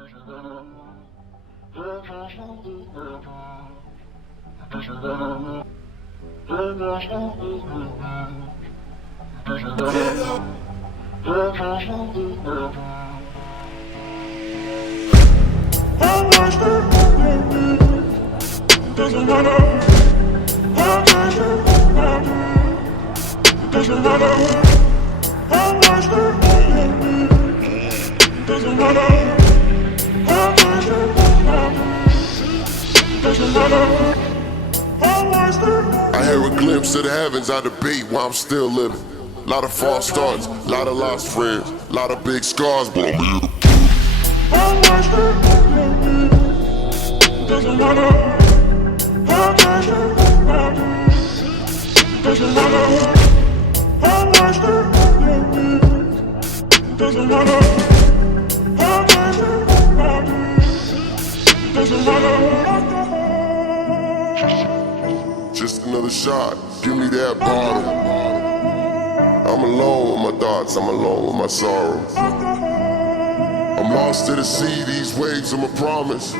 I hear a glimpse of the heavens, I debate why I'm still living. Lot of false starts, lot of lost friends, lot of big scars, but I'm here. Doesn't matter. Doesn't matter. Doesn't matter. Doesn't matter. Just another shot, give me that bottle. I'm alone with my thoughts, I'm alone with my sorrows. I'm lost to the sea, these waves are my promise.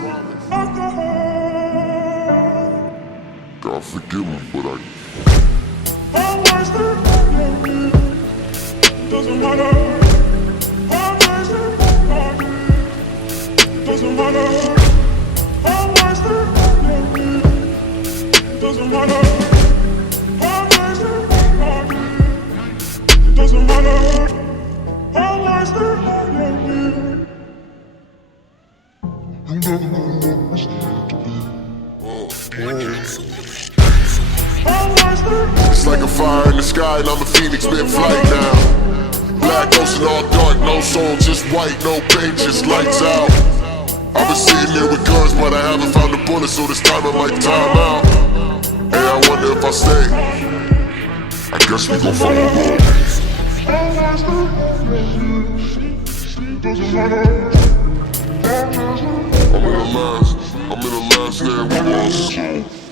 God forgive me, but I doesn't matter. Doesn't matter. Doesn't matter. Doesn't matter. It's like a fire in the sky and I'm a phoenix mid-flight now. Black ocean all dark, no soul, just white, no paint, just lights out. I've been sitting there with guns, but I haven't found a bullet, so this time I might time out. Hey, I wonder if I stay. I guess we gon' find out. I'm in the last day of my life.